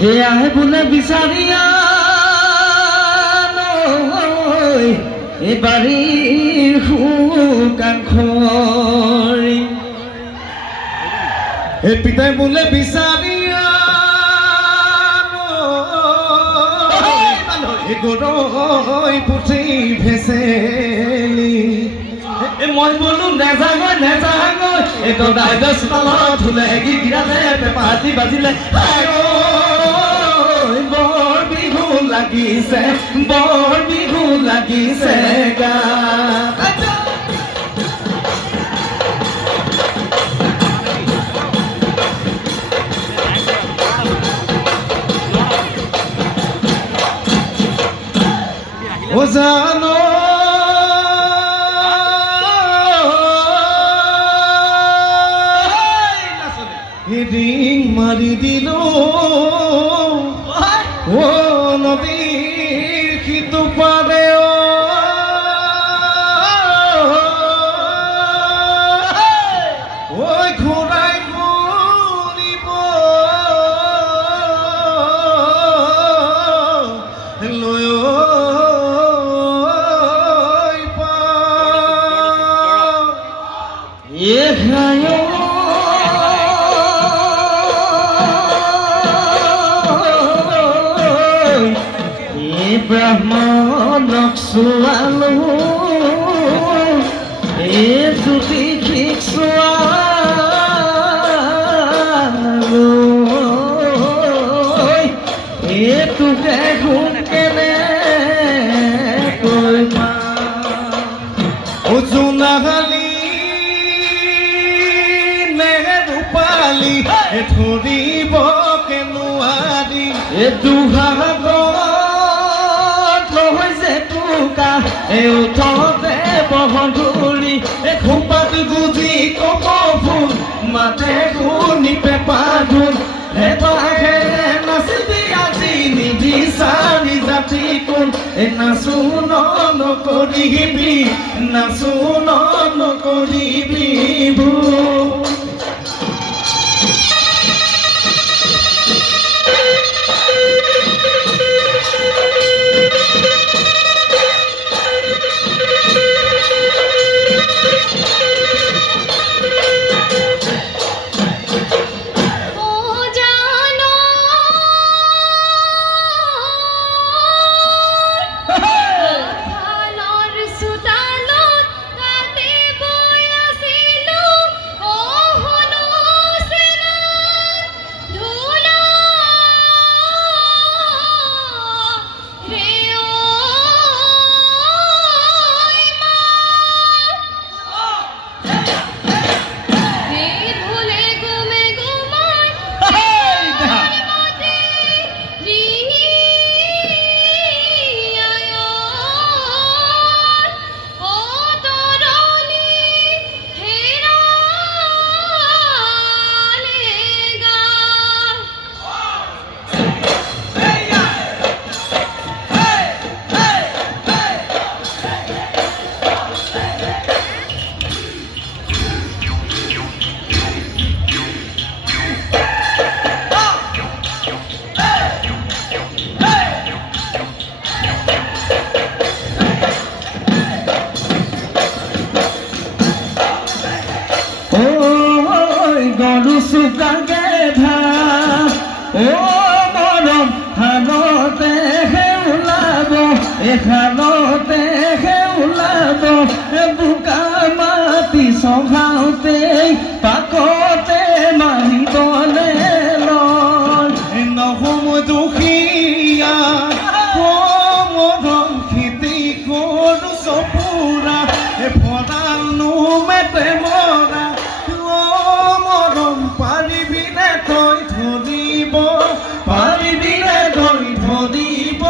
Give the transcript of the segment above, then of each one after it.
এয়াহে বোলে বিচাৰিয়া নৈ এই বাৰীৰ শুকান খৰি এই পিতাই বোলে বিচাৰিয়া নৈ গৰৈ পুঠি ভেচেলি মই বোলো নেযাগৈ নেযাগৈ এইটো ডাইডছ তলত ধুলে গিৰালে পেপাতি বাজিলে বৰ বিহু লাগিছে গা ও জানো ৰিং মাৰি দিলো ও নদীৰ সিটো পাৰে ঐ ঘূৰাই ঘূৰিব লৈ ব্ৰাহ্মণক চোৱালো এই জ্যোতিষিক চোৱালো এইটোকে গুণ কেনে কৈমা জোনাহালি নেহেৰুপালি ধৰিব নোৱাৰি দুহাগত হৈছে টুকা উঠতে বহধুৰি খোপাত গুজি কপ ফুল মাতে শুনি পেপা ধুল এটাহে নাচিবি আজি নিবিচাৰি জাতি কোন নাচো নকৰিবি নাচো নকৰিবি ভুল চুকাকে ধা ও মৰম হালতে ওলাব এখালতে ওলাব বোকা মাটি চভাওতে পাকতে মাৰিবলে লয় নহম দুখীয়া মৰম খেতি কৰো চপুৰা ভঁৰাল নোমেতে মৰা পাৰিবিনে তই ধৰিব পাৰিবিনে তই ধৰিব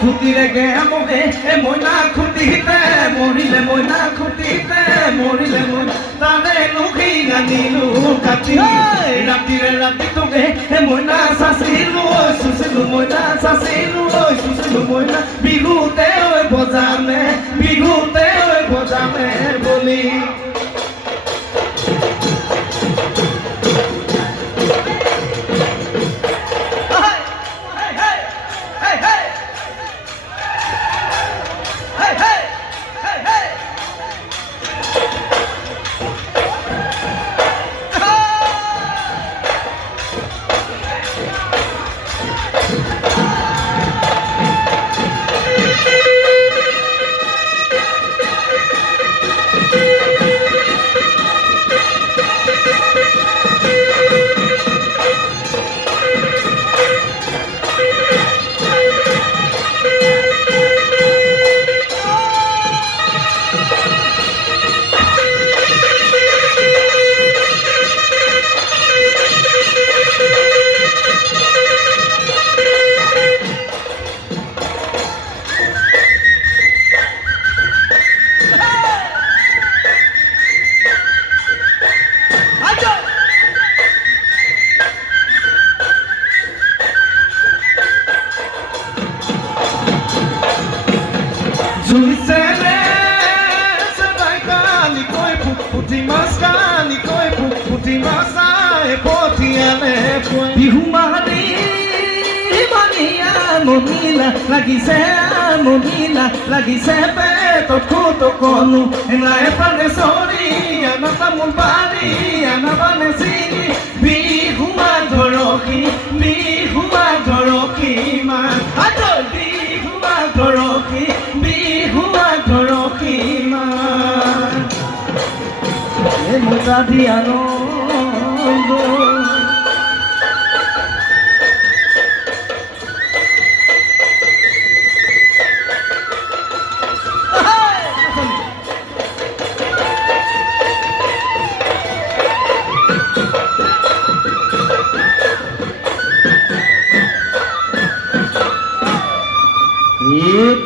খুঁটিরে গে মোকে এ মইনা খুঁটিতে মরিলে মইনা খুঁটিতে মরিলে মই তারে লুকি গানিলু কাটি রাতিরে রাতি তোকে এ মইনা সাসিলু সুসিলু মইনা সাসিলু সুসিলু মইনা বিহুতে ওই বজামে বিহুতে ওই বজামে বলি লাগিছে পেটত খুটো কনো নাই পানে চৰি আনা তামোল পাৰি আনা পানে চিনি বিহুমা ধৰকি মা বিহুমা ধৰকি মা এ মোটা দিয়ানো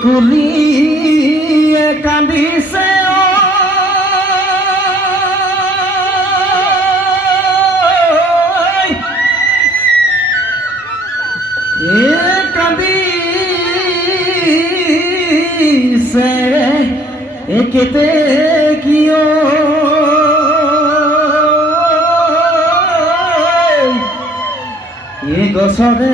কুলিয়ে কান্দিছে কান্দিছে একেতে কিয় এ গছৰে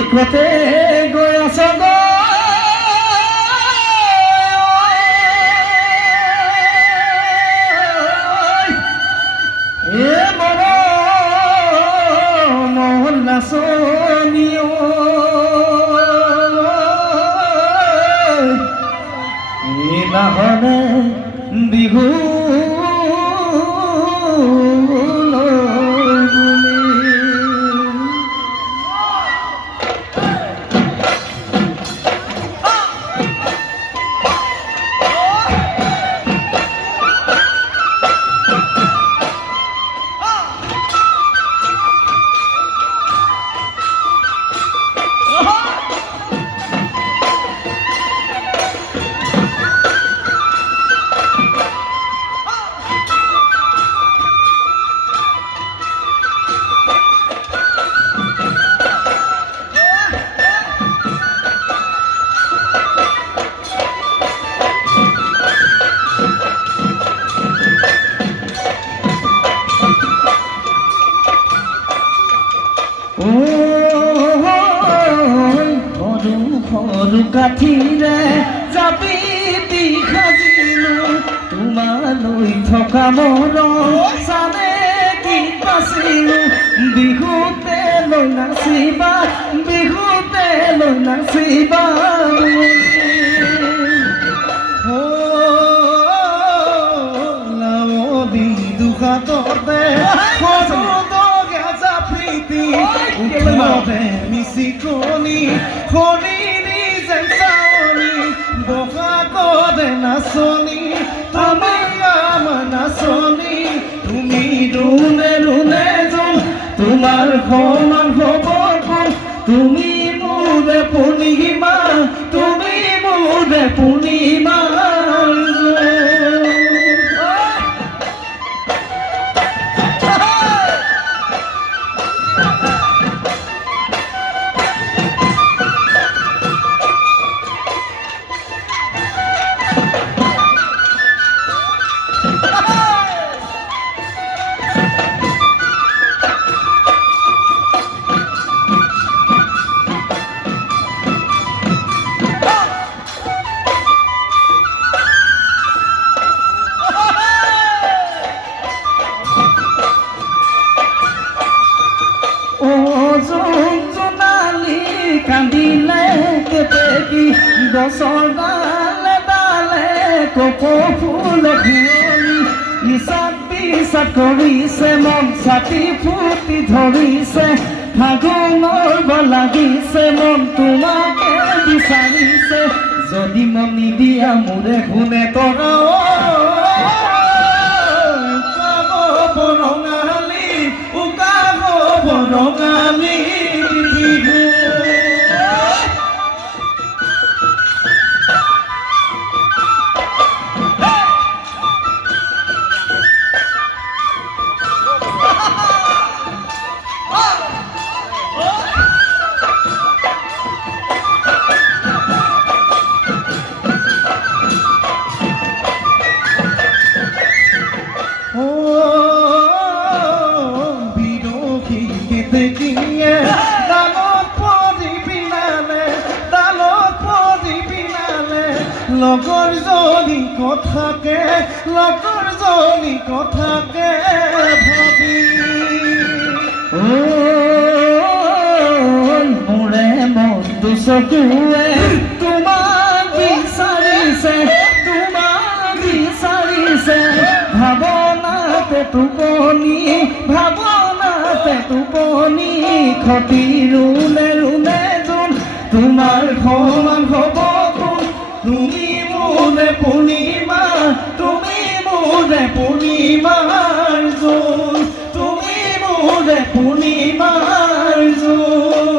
একতে গৈ আছ এ মন নাচনিও নাহনে বিহু কাঠিৰে জাপি দি সাজিলো তোমালৈ থকা মৰম চানে কি বাচিলো বিহুতে লৈ নাচিবা দুখাততে মিচিকনি খনি নাচনী তুমি আমার নাচনী তুমি ৰুণে ৰুণে যোন তোমাৰ সমান হ'ব কোন তুমি মোৰে পূৰ্ণিমা তুমি মোৰে পূৰ্ণিমা কান্দিলে কেতেকী গছৰ ডালে ডালে কপৌ ফুল ঘূৰণি ইচাত পিচাত কৰিছে মন ছাতি ফুটি ধৰিছে ফাগুনৰ লাগিছে মন তোমাকে বিচাৰিছে যদি মন নিদিয়া মোৰে শুনে তৰা বৰঙালী উকাব বৰঙালী লগৰ জনী কথাকে ভাবি মোৰে মনটো চকুৱে তোমাক বিচাৰিছে ভাৱনাতে টোপনি ক্ষতি ৰুণে ৰুণে যোন তোমাৰ সমান হ'ব কোন তুমি মোৰে পূৰ্ণিমা তুমি মোৰে পূৰ্ণিমাৰ জোন তুমি মোৰে পূৰ্ণিমাৰ জোন